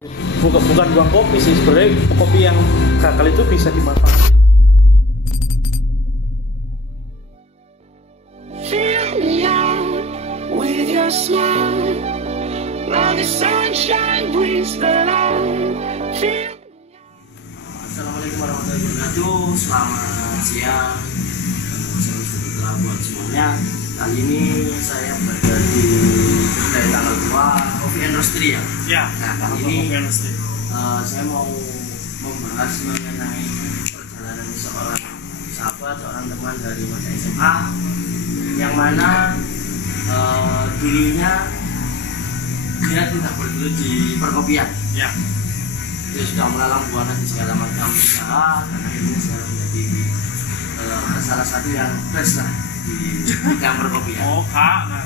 Bukan buang kopi sih, sebenarnya kopi yang gagal itu bisa dimanfaatkan. Assalamualaikum warahmatullahi wabarakatuh. Selamat siang, selamat sejahtera buat semuanya. Kali ini saya berada di kedai tanggal 2 Coffee and Roastery ya. Ya. Nah, kali ini saya mau membahas mengenai perjalanan seorang sahabat, seorang teman dari masa SMA, yang mana dulunya dia tidak bergelut di perkopian. Ya. Dia sudah melalang buana di segala macam usaha dan akhirnya sekarang menjadi salah satu yang best lah di bidang perkopian. Oh kak, nah.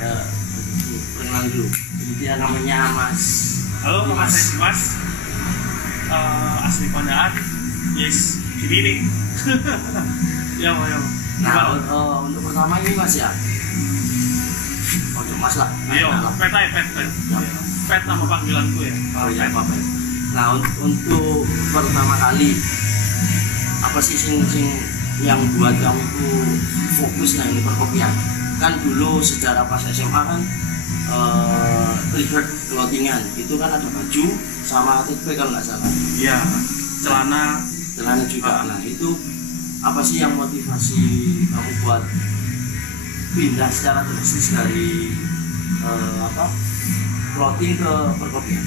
Perkenalan dulu. Jadi dia namanya Mas. Halo, nama saya Dimas. Asli Pandaan. Yes, gini nih. Ya, ya. Nah, untuk pertama ini Mas ya. Untuk Mas lah. Iya, pet aja, pet. Ya. Pet nama panggilanku ya. Oh iya, apa-apa. Nah, untuk pertama kali apa sih sing yang buat kamu tuh fokus nah ini perkopian? Kan dulu sejarah pas SMA kan trigger clothingan itu kan ada baju sama tote bag kalau nggak salah. Iya, celana juga. Nah itu apa sih yang motivasi kamu buat pindah secara drastis dari clothing ke perkopian?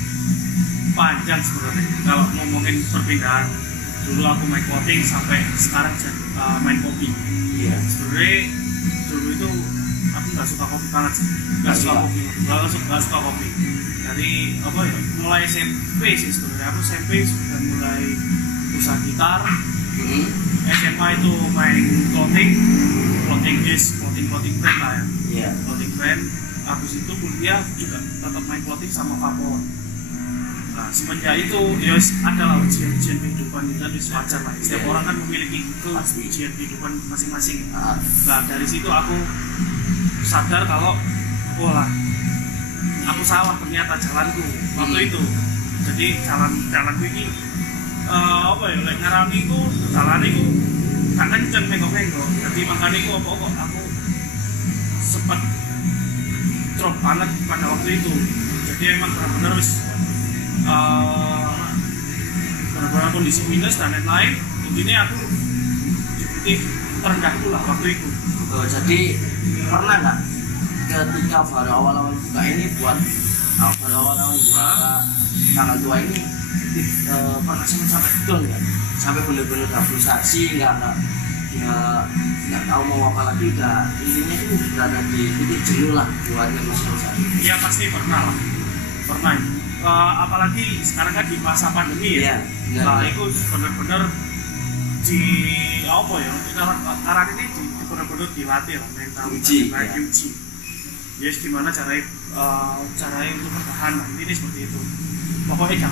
panjang sebenarnya. Kalau ngomongin perpindahan, dulu aku main clothing sampai sekarang main kopi. Iya. Sebenarnya dulu itu aku nggak suka kopi banget sih. Nggak suka kopi. Dari apa ya? Mulai SMP sih sebenarnya. Aku SMP sudah mulai usaha gitar. SMA itu main clothing brand lah ya. Iya. Clothing brand. Habis itu kuliah juga tetap main clothing sama Vapor. Nah, semenjak itu ya ada lah ujian kehidupan itu kan wajar lah. Setiap orang kan memiliki ujian kehidupan masing-masing. Nah, dari situ aku sadar kalau aku salah ternyata jalanku waktu itu. Jadi jalanku ini ngarani ku jalan itu gak kenceng menggok-menggok. Jadi makanya aku sempat drop banget pada waktu itu. Jadi emang benar-benar benar-benar kondisi minus dan lain-lain. Intinya aku di terendahku lah waktu itu. Jadi pernah nggak ketika baru awal-awal buka ini buat tanggal 2 ini pernah sampai down nggak? Sampai benar-benar udah frustasi nggak tahu mau apa lagi, intinya itu berada di titik jenuh lah buat usaha. Iya pasti pernah. Apalagi sekarang kan di masa pandemi ya. Nah itu benar-benar di apa ya? Karena ini benar-benar dilatih lah mental, diuji. Yes, gimana caranya untuk bertahan? Ini seperti itu. Pokoknya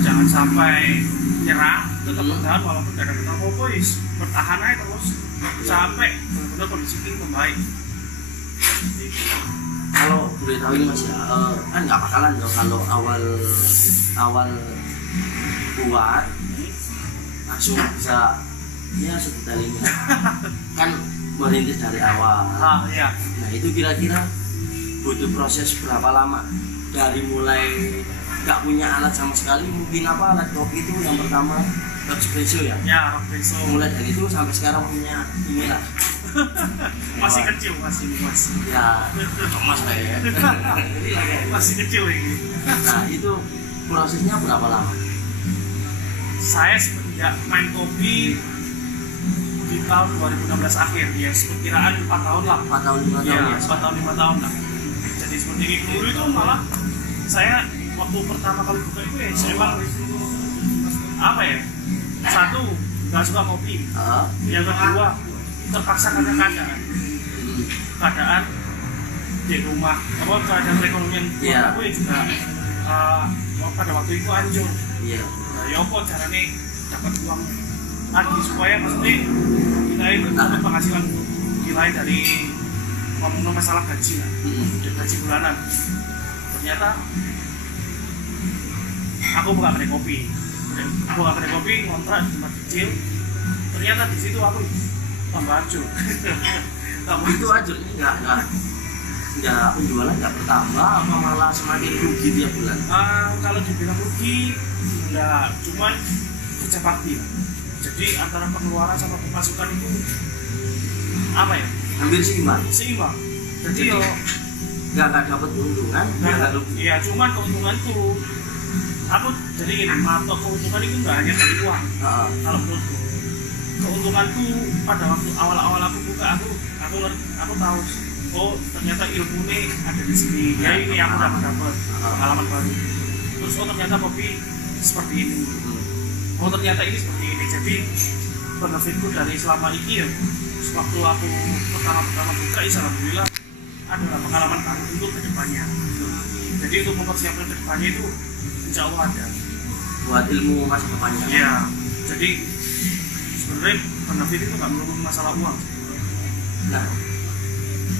jangan sampai nyerah, tetap bertahan walaupun tidak dapat apa-apa. Bertahan aja terus sampai benar-benar kondisi ini membaik. Kalau boleh tahu ini Mas ya, kan nggak bakalan dong kalau awal buat langsung bisa ya sedetail ini kan merintis dari awal. Iya. Nah itu kira-kira butuh proses berapa lama dari mulai nggak punya alat sama sekali, mungkin alat kopi itu yang pertama espresso ya? Ya, espresso. Mulai dari itu sampai sekarang punya inilah. Masih kecil masih Mas. Ya, Mas lah ya. Masih kecil ini. Nah itu prosesnya berapa lama? Saya semenjak main kopi di tahun 2016 akhir ya, perkiraan 4 tahun lah. 4 tahun 5 tahun ya? 4 tahun 5 tahun lah. Jadi seperti ini. Dulu itu malah saya waktu pertama kali buka itu ya memang apa ya, satu nggak suka kopi, yang kedua terpaksa karena keadaan di rumah, keadaan perekonomian aku ya juga pada waktu itu hancur. Nah ya apa caranya dapat uang lagi supaya maksudnya kita itu dapat penghasilan lain dari ngomong masalah gaji lah, gaji bulanan. Ternyata aku buka kedai kopi, ngontrak di tempat kecil. Ternyata di situ aku tambah hancur. Itu aja nggak penjualan nggak bertambah apa malah semakin rugi tiap bulan? Kalau dibilang rugi enggak, cuman kerja bakti. Jadi antara pengeluaran sama pemasukan itu apa ya? Hampir seimbang. Jadi yo nggak dapat keuntungan, nggak rugi. Iya, cuman keuntunganku aku jadi gini, matok keuntungan itu nggak hanya dari uang. Kalau menurutku keuntunganku pada waktu awal aku buka aku tahu, oh ternyata ilmu ini ada di sini. Ya ini yang aku dapat pengalaman baru. Terus oh ternyata kopi seperti ini. Oh ternyata ini seperti ini. Jadi benefitku dari selama ini ya, waktu aku pertama buka, alhamdulillah adalah pengalaman baru untuk kedepannya. Jadi untuk mempersiapkan kedepannya itu insya Allah ada. Buat ilmu masa depannya. Iya. Jadi sebenarnya benefit itu nggak melulu masalah uang. Nah,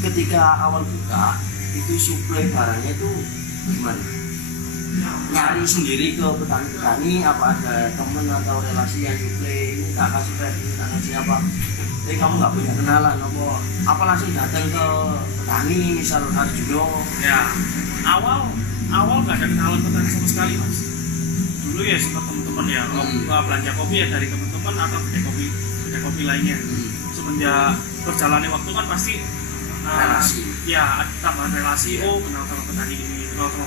ketika awal buka itu suplai barangnya itu gimana? Nyari sendiri ke petani-petani, apa ada teman atau relasi yang suplai, ini tak kasih kayak ini, tak kasih apa? Jadi kamu nggak punya kenalan apa langsung datang ke petani misal Arjuno? Ya, awal nggak ada kenalan petani sama sekali mas. Dulu ya sempat teman-teman ya, belanja kopi ya dari teman-teman atau kedai kopi lainnya. Semenjak berjalannya waktu kan pasti relasi. Ya, tambahan relasi. Oh, kenal sama petani ini, kenal sama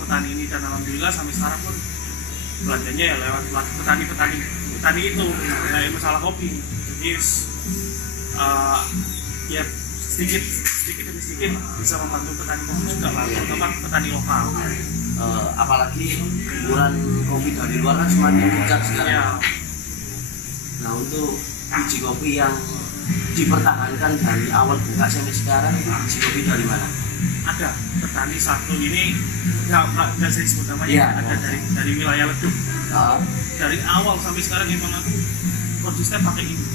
petani ini, dan alhamdulillah sampai sekarang pun belanjanya ya lewat petani itu, kayak masalah kopi. Jadi ya sedikit demi sedikit bisa membantu petani kopi juga lah, terutama petani lokal. Apalagi ukuran kopi dari luar kan semakin puncak sekarang. Ya. Nah, untuk biji kopi yang dipertahankan dari awal buka sampai sekarang itu biji kopi dari mana? Ada petani satu ini nggak saya sebut namanya, ya, ada dari wilayah Leduk. Dari awal sampai sekarang emang aku konsisten pakai ini.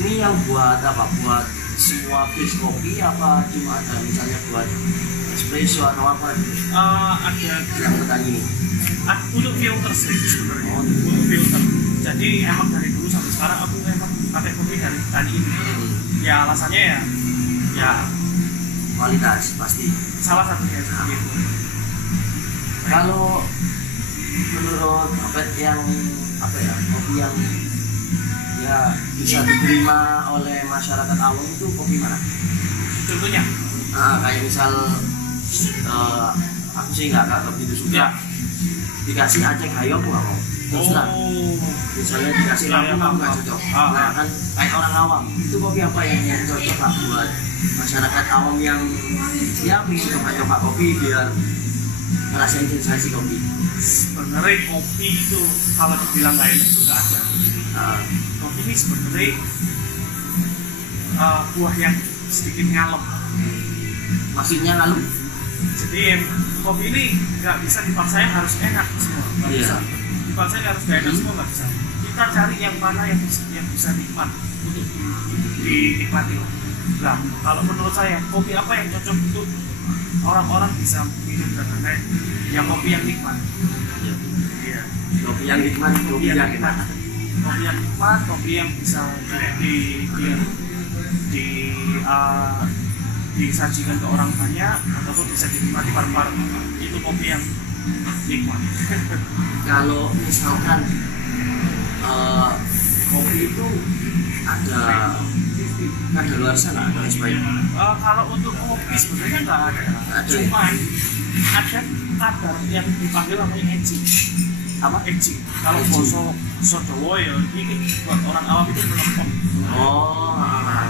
Ini yang buat apa? Buat semua base kopi apa cuma ada misalnya buat espresso atau apa? Ada yang petani ini. Untuk filter sih sebenarnya. Untuk filter. Jadi emang dari dulu sampai sekarang aku emang pakai kopi dari petani ini. Ya alasannya ya kualitas pasti. Salah satunya seperti itu. Kalau menurut kopi yang ya bisa diterima oleh masyarakat awam itu kopi mana? Contohnya? Kayak misal aku sih nggak begitu suka. Ya. Dikasih Aceh Hayo aku nggak mau. Terus misalnya dikasih lampu aku nggak cocok. Nah kan kayak orang awam itu kopi apa yang cocok lah buat masyarakat awam yang ya ingin coba kopi biar ngerasain sensasi kopi. Sebenarnya kopi itu kalau dibilang nggak enak itu nggak ada. Kopi ini sebenarnya buah yang sedikit ngalem. Maksudnya ngalem? Jadi kopi ini nggak bisa dipaksain harus enak semua, nggak bisa. Dipaksain harus enak semua nggak bisa. Kita cari yang mana yang bisa nikmat untuk dinikmati. Nah, kalau menurut saya kopi apa yang cocok untuk orang-orang bisa minum dan lain-lain? Yang kopi yang nikmat. Iya. Kopi yang nikmat, kopi yang enak. Kopi yang nikmat, kopi yang bisa disajikan ke orang banyak ataupun bisa dinikmati bareng-bareng. Itu kopi yang nikmat. Kalau misalkan kopi itu ada luar sana ada expired. Kalau untuk kopi sebenarnya nggak ada. Cuman ada kadar yang dipanggil namanya aging. Apa aging? Kalau boso Jawa ya ini buat orang awam itu melempem.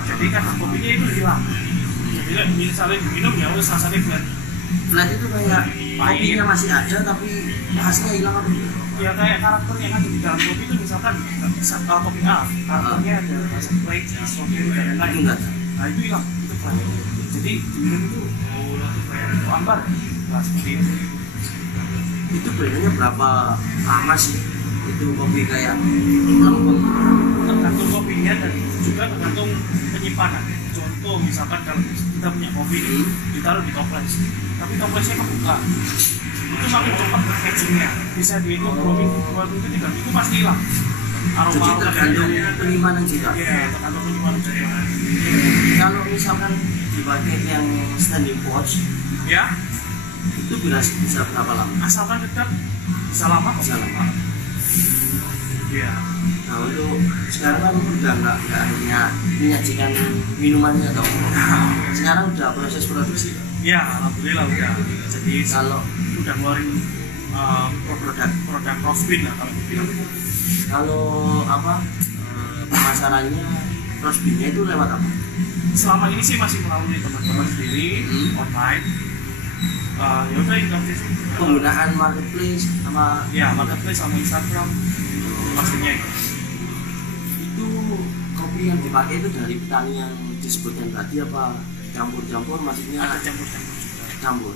Jadi kadar kopinya itu hilang. Jadi misalnya diminum ya wes rasanya flat. Flat itu kayak kopinya masih ada tapi hasilnya hilang apa? Ya kayak karakter yang ada di dalam kopi itu misalkan kopi A karakternya ada rasa pahit, strawberry dan lain-lain. Nah itu hilang, itu flat. Jadi diminum itu ambar. Nah seperti itu. Itu bedanya berapa lama sih? Itu kopi kayak lempeng. Tergantung kopinya dan juga tergantung penyimpanan. Contoh misalkan kalau kita punya kopi ini ditaruh di toples, tapi toplesnya kebuka. itu semakin cepat agingnya. Bisa dihitung 2 minggu 3 minggu pasti hilang. Jadi tergantung penyimpanan juga. Iya, tergantung penyimpanan juga. Kalau misalkan dipakai yang standing watch, Ya, itu bisa berapa lama? asalkan dekat bisa lama kok. Bisa lama. Iya. Nah untuk sekarang kan udah nggak hanya menyajikan minumannya atau sekarang udah proses produksi. Iya, alhamdulillah udah. Jadi Kalau udah ngeluarin produk Rosbin lah kalau bilang. kalau pemasarannya Rosbinnya itu lewat apa? Selama ini sih masih melalui teman-teman sendiri online. Ya udah itu aja sih. Penggunaan marketplace sama Ya, marketplace sama Instagram pastinya. itu kopi yang dipakai itu dari petani yang disebutkan tadi apa campur-campur maksudnya Ada campur-campur juga. campur.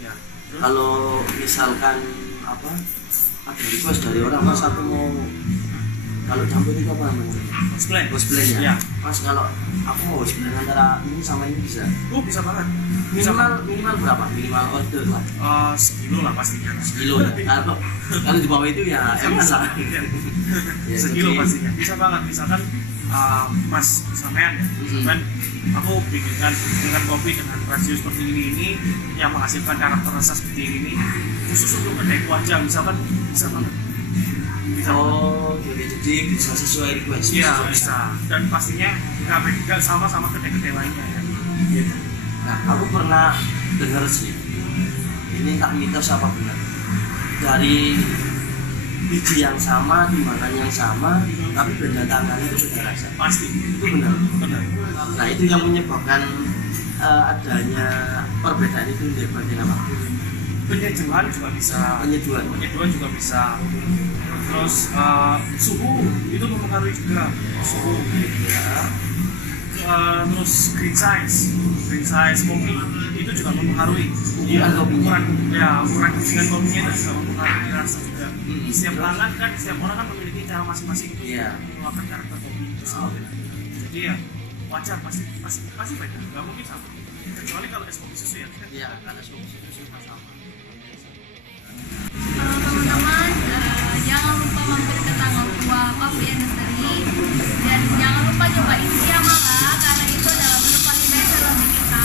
Ya. Kalau misalkan ada request dari orang mas aku mau kalau campur itu apa namanya? House blend ya? Iya. Mas kalau aku mau house blend antara ini sama ini bisa? Bisa banget. Bisa Minimal berapa? Minimal order lah. Sekilo lah pastinya. Sekilo ya. Kalau di bawah itu ya emas lah. Ya, Sekilo jadi- pastinya. Bisa banget. Misalkan Mas sampean ya. Misalkan aku bikinkan dengan kopi dengan rasio seperti ini yang menghasilkan karakter rasa seperti ini khusus untuk kedai aja misalkan bisa banget. Bisa banget. Oh, jadi bisa sesuai request. Iya bisa. Dan pastinya nggak sama kedai-kedai lainnya ya. Gitu. Nah, aku pernah dengar sih. Ini tak mitos apa benar? Dari biji yang sama, timbangan yang sama, tapi beda tangan itu beda rasa. Pasti. Itu benar. Benar. Nah, itu yang menyebabkan adanya perbedaan itu dari bagian apa? Penyejuan juga bisa. Penyeduhan. Penyejuan juga bisa. Terus suhu itu mempengaruhi juga. Suhu. Ya. Terus green size kopi itu juga mempengaruhi. Ukuran kopinya. Ukuran dengan kopinya itu juga mempengaruhi rasa juga. Setiap Terus? tangan kan, setiap orang kan memiliki cara masing-masing untuk Iya. mengeluarkan karakter kopi itu sendiri. Jadi ya wajar pasti beda, nggak mungkin sama. Kecuali kalau es kopi susu ya. Iya, karena suhu sama. Teman-teman, jangan lupa mampir ke tanggal tua Coffee Industry dan jangan lupa cobain Siamala karena itu adalah menu paling best seller di kita.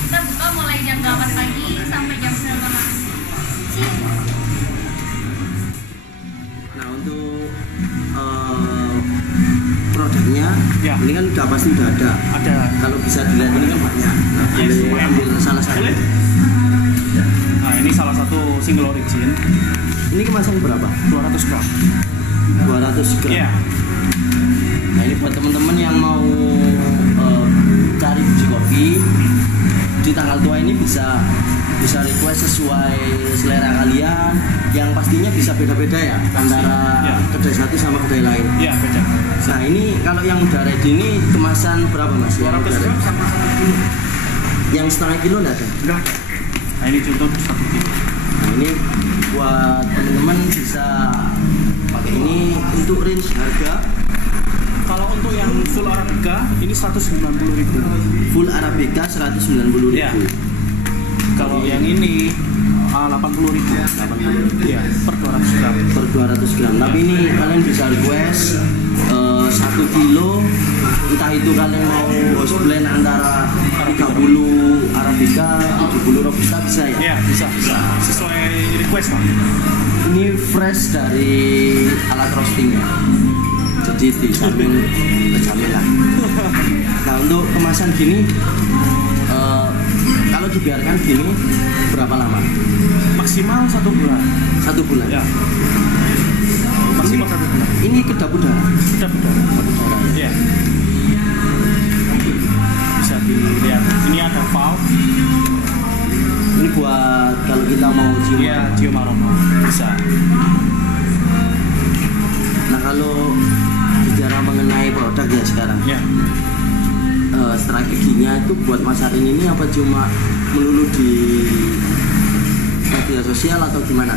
Kita buka mulai jam 8 pagi sampai jam 9 malam. Nah, untuk produknya Ya. ini kan pasti udah ada. Ada. Kalau bisa dilihat ini kan banyak. Nah, boleh ambil salah satu. Boleh. Nah ini salah satu single origin Ini kemasan berapa? 200 gram. 200 gram. Iya. Nah, ini buat teman-teman yang mau cari biji kopi di tanggal tua ini bisa request sesuai selera kalian, yang pastinya bisa beda-beda ya antara Ya. kedai satu sama kedai lain. Iya beda. Nah, ini kalau yang udah ready ini kemasan berapa mas? Yang 200 udah gram ready? sama 1 kilo. Yang setengah kilo enggak ada? Enggak ada. Nah ini contoh 1 kilo. Nah, ini buat teman-teman bisa pakai ini. Untuk range harga Kalau untuk yang full Arabica ini 190.000. full Arabica 190.000. Iya. Kalau yang ini 80.000. 80.000 Iya, per 200 gram. per 200 gram. Tapi ini kalian bisa request 1 kilo, entah itu kalian mau house blend antara 30 Arabica, 70 Robusta bisa ya. Iya, bisa. Sesuai request lah. Ini fresh dari alat roastingnya, jadi dijamin lah. Nah, untuk kemasan gini kalau dibiarkan gini berapa lama? Maksimal 1 bulan. 1 bulan. Ya. Maksimal 1 bulan. Ini kedap udara. Udah. Iya. Bisa dilihat. Ini ada valve. Ini buat kalau kita mau cium. Iya, cium aroma. Bisa. Nah, kalau bicara mengenai produk ya sekarang, Ya. strateginya itu buat masarin ini apa cuma melulu di media sosial atau gimana?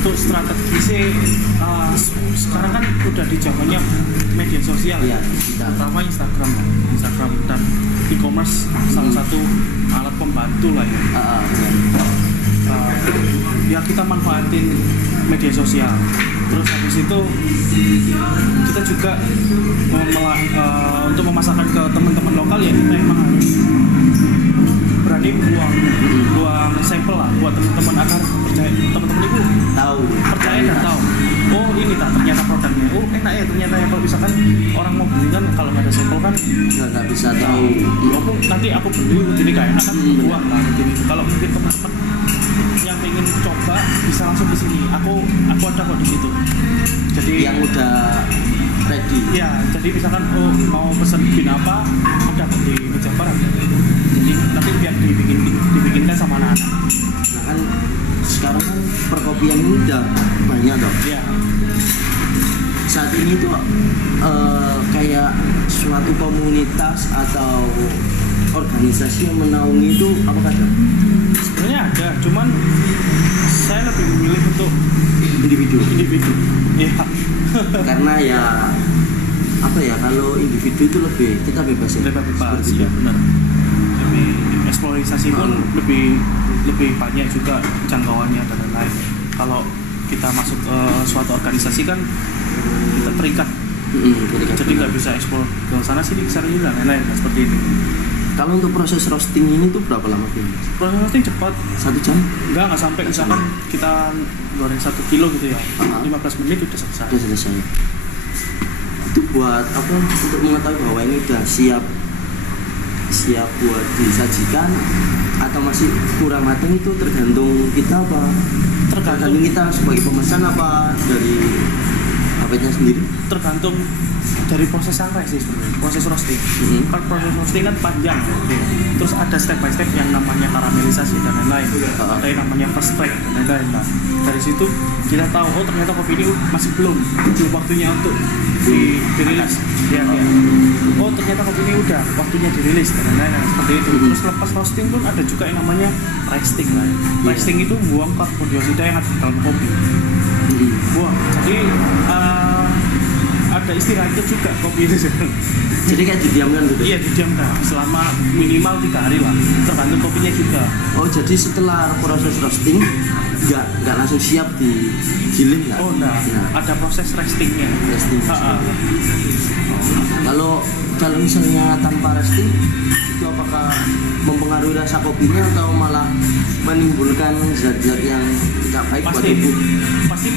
untuk strategi sih sekarang kan udah di zamannya media sosial Iya, terutama Instagram dan e-commerce salah satu alat pembantu lah ya. Ya kita manfaatin media sosial. Terus habis itu kita juga untuk memasarkan ke teman-teman lokal ya kita emang harus berani buang sampel lah buat teman-teman agar teman-teman itu percaya dan tahu. Oh ini tak ternyata produknya. Oh enak ya ternyata ya, kalau misalkan orang mau beli kan kalau nggak ada sampel kan nggak bisa tahu. Nanti aku beli jadi kayak enak kan buang lah gitu. Kalau mungkin teman-teman yang ingin coba bisa langsung ke sini. Aku ada kok di situ. Jadi yang udah ready. Ya, jadi misalkan mau pesan bikin apa, ada di meja barat. Jadi nanti biar dibikinkan sama anak-anak. Nah kan sekarang kan perkopian ini udah banyak dong. Iya. Saat ini tuh kayak suatu komunitas atau organisasi yang menaungi itu apakah ada? Sebenarnya ada, cuman saya lebih memilih untuk individu. Iya. Karena ya apa ya, kalau individu itu lebih kita bebas ya. Bebas ya, benar. Lebih eksplorisasi pun lebih banyak juga jangkauannya dan lain-lain. Kalau kita masuk ke suatu organisasi kan kita terikat. Jadi nggak bisa eksplor ke sana sini ke sana dan lain-lain seperti ini. Kalau untuk proses roasting ini tuh berapa lama sih? Proses roasting cepat. 1 jam? Nggak sampai, misalkan kita goreng 1 kilo gitu ya, 15 menit udah selesai. Udah selesai. Itu buat apa? Untuk mengetahui bahwa ini udah siap buat disajikan atau masih kurang matang, itu tergantung kita apa? Tergantung kita sebagai pemesan apa dari Apetnya sendiri? Tergantung dari proses sangrai sih sebenarnya, proses roasting. Proses roasting kan panjang ya. Terus ada step by step yang namanya karamelisasi dan lain-lain. Ada yang namanya first crack dan lain-lain. Nah, dari situ kita tahu oh ternyata kopi ini masih belum waktunya untuk dirilis. Ya. Oh ternyata kopi ini udah waktunya dirilis dan lain-lain seperti itu. Terus lepas roasting pun ada juga yang namanya resting lah. Resting itu buang karbon dioksida yang ada di dalam kopi. Buang. Jadi ada istirahatnya juga kopi itu. Jadi kayak didiamkan gitu? Iya, didiamkan selama minimal 3 hari lah, tergantung kopinya juga. Oh, jadi setelah proses roasting nggak langsung siap digiling lah? Oh, enggak. Ada proses restingnya. Resting. Kalau misalnya tanpa resting, itu apakah mempengaruhi rasa kopinya atau malah menimbulkan zat-zat yang tidak baik buat tubuh? Pasti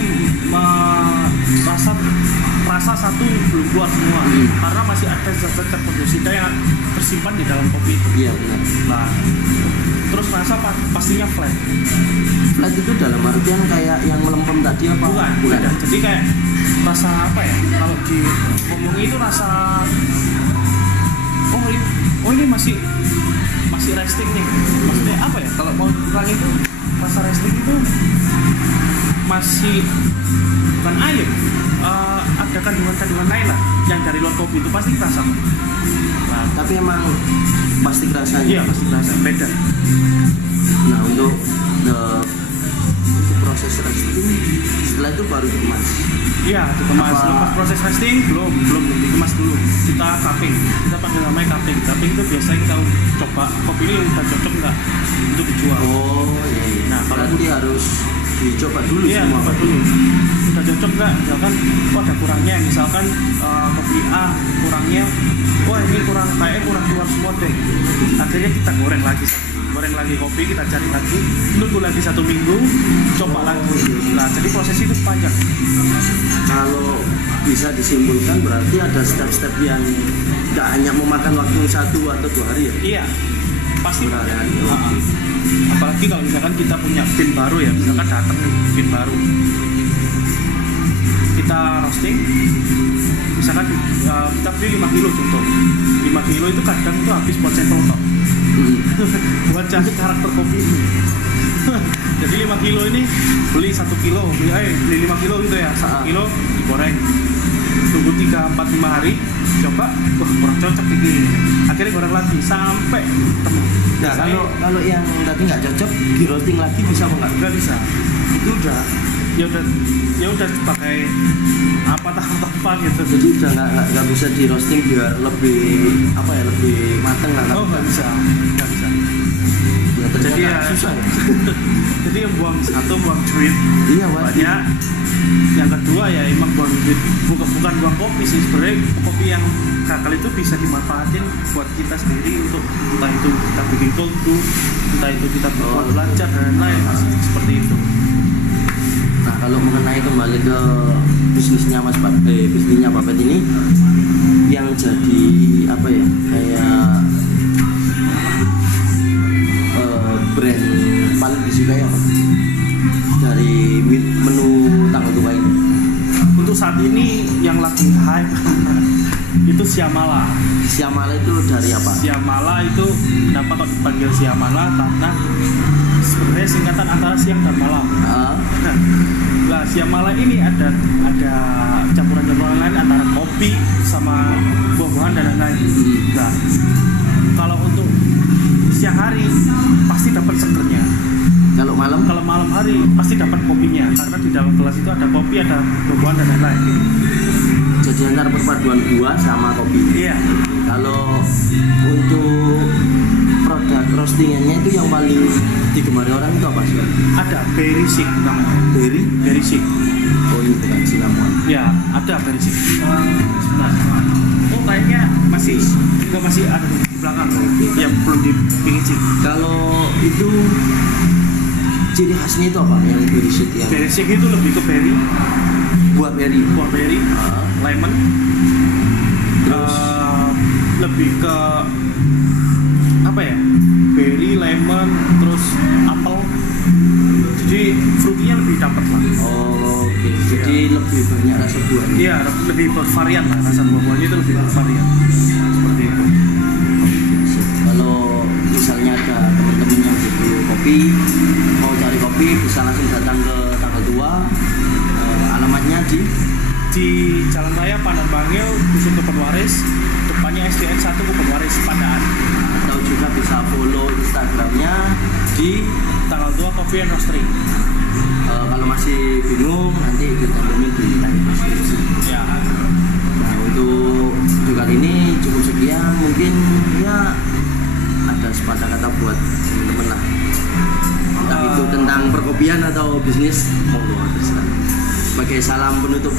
rasa satu belum keluar semua karena masih ada zat-zat karbon dioksida yang tersimpan di dalam kopi itu. Iya benar. Nah, terus rasa pastinya flat. Flat itu dalam artian kayak yang melempem tadi apa? Bukan. Jadi kayak rasa apa ya? Kalau di ngomong itu rasa ini masih resting nih. Maksudnya apa ya? Kalau mau bilang itu rasa resting itu masih bukan air. Ada kandungan-kandungan lain lah yang dari luar kopi itu pasti kerasa. Nah, tapi emang pasti kerasanya. Iya pasti kerasa, beda. Nah untuk proses resting setelah itu baru dikemas. Iya dikemas. Lepas proses resting belum dikemas dulu. Kita cupping, kita panggil namanya cupping. Cupping itu biasanya kita coba kopi ini udah cocok nggak untuk dijual. Oh iya. Nah kalau itu harus dicoba dulu semua. Coba dulu. Udah cocok nggak? Misalkan, ada kurangnya. Misalkan kopi A kurangnya, ini kurang keluar semua deh. Akhirnya kita goreng lagi kopi, kita cari lagi, nunggu lagi 1 minggu, coba lagi. Nah, jadi proses itu panjang. Kalau bisa disimpulkan berarti ada step-step yang nggak hanya memakan waktu 1 atau 2 hari ya? Iya, pasti. Apalagi kalau misalkan kita punya bin baru ya, misalkan datang nih bin baru, kita roasting, misalkan kita beli 5 kilo contoh, 5 kilo itu kadang itu habis buat sampel tok. Buat cari karakter kopi. Jadi 5 kilo ini beli 1 kilo, beli 5 kilo gitu ya, 1 kilo digoreng, tunggu 3, 4, 5 hari, coba, kurang cocok ini, akhirnya goreng lagi sampai ketemu. Nah kalau yang tadi nggak cocok, di roasting lagi bisa apa nggak? Nggak bisa. Itu udah ya udah pakai apa tahan gitu. Jadi udah nggak bisa di roasting biar lebih apa ya, lebih mateng lah. Oh nggak bisa. Ya, Jadi ya susah ya. Jadi yang buang satu buang duit Iya banyak. Yang kedua ya emang buang duit, bukan buang kopi sih sebenarnya. Kopi yang gagal itu bisa dimanfaatin buat kita sendiri untuk entah itu kita bikin cold brew, entah itu kita buat belajar dan lain-lain, masih seperti itu. Nah kalau mengenai kembali ke bisnisnya bisnisnya Papet ini, yang jadi apa ya, kayak brand paling disukai apa dari menu tanggal tua ini? Untuk saat ini yang lagi hype itu Siamala. Siamala itu dari apa? Siamala itu kenapa kok dipanggil Siamala? Karena sebenarnya singkatan antara siang dan malam. Nah, Siamala ini ada campuran-campuran lain antara kopi sama buah-buahan dan lain-lain. Nah, kalau untuk siang hari pasti dapat segernya. Kalau malam hari pasti dapat kopinya, karena di dalam gelas itu ada kopi, ada buah-buahan dan lain-lain. Jadi antara perpaduan buah sama kopi. Iya. Kalau untuk produk roastingannya itu yang paling digemari orang itu apa sih? Ada berry shake namanya. Berry shake. Oh ini bukan cinnamon. Ya, ada berry shake. Nah, oh kayaknya masih ada di belakang. Ya belum dipingin. Kalau itu ciri khasnya itu apa yang berry shake ya? Berry shake itu lebih ke berry, buah berry, lemon, lebih ke apa ya? Berry, lemon, terus apel. Jadi fruitynya lebih dapat lah. Oh, oke. Jadi lebih banyak rasa buahnya. Iya, lebih bervarian lah, rasa buah-buahnya itu lebih bervarian. Seperti itu. Kalau misalnya ada teman-teman yang butuh kopi, mau cari kopi bisa langsung datang ke tanggal 2. Alamatnya di Jalan Raya Pandan Bangil, Dusun Kebonwaris, depannya SDN 1 Kebonwaris Pandaan. Atau juga bisa follow Instagramnya di tanggal 2 Coffee and Roastery. Kalau masih bingung nanti ditandamin di deskripsi. Ya. Nah untuk kali ini cukup sekian, mungkin ya ada sepatah kata buat teman-teman lah. Entah itu tentang perkopian atau bisnis, monggo terserah. Sebagai salam penutup,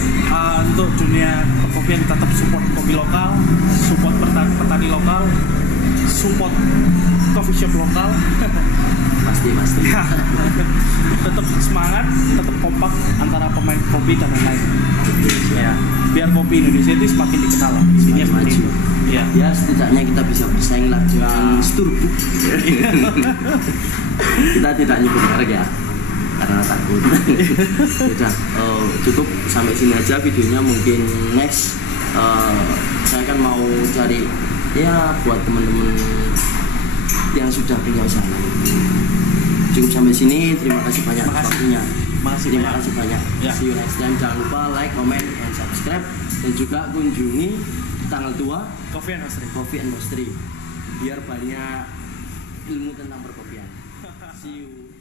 Untuk dunia perkopian tetap support kopi lokal, support petani lokal, support coffee shop lokal. pasti Tetap semangat, tetap kompak antara pemain kopi dan lain-lain. Ya, biar kopi Indonesia itu semakin dikenal lah. Sini maju. Ya, setidaknya kita bisa bersaing lah dengan Sturbu. Kita tidak nyebut merek ya, karena takut. Udah, cukup sampai sini aja videonya. Mungkin next saya kan mau cari ya buat teman-teman yang sudah punya usaha. Cukup sampai sini, terima kasih banyak waktunya. Terima kasih banyak. Ya. See you next time. Jangan lupa like, comment, and subscribe, dan juga kunjungi tanggal 2 Coffee and Roastery biar banyak ilmu tentang perkopian. See you.